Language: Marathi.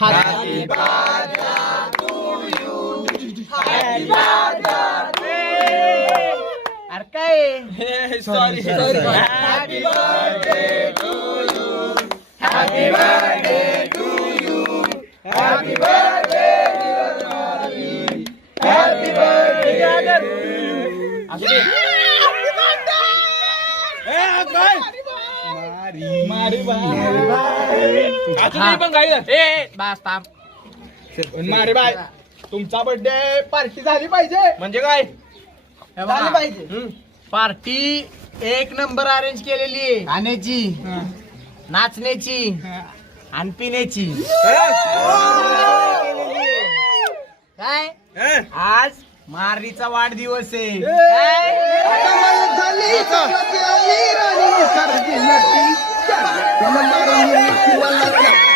अरे काय sorry happy birthday to you happy birthday to you happy birthday happy birthday मारी अजून पण काही ए बास थांब. मारे बाय. तुमचा बर्थडे पार्टी झाली पाहिजे. म्हणजे काय? झाली पाहिजे. पार्टी एक नंबर अरेंज केलेली. आहे खाण्याची नाचण्याची. आणि पिण्याची. काय? आज मारीचा वाढदिवस आहे. 你你你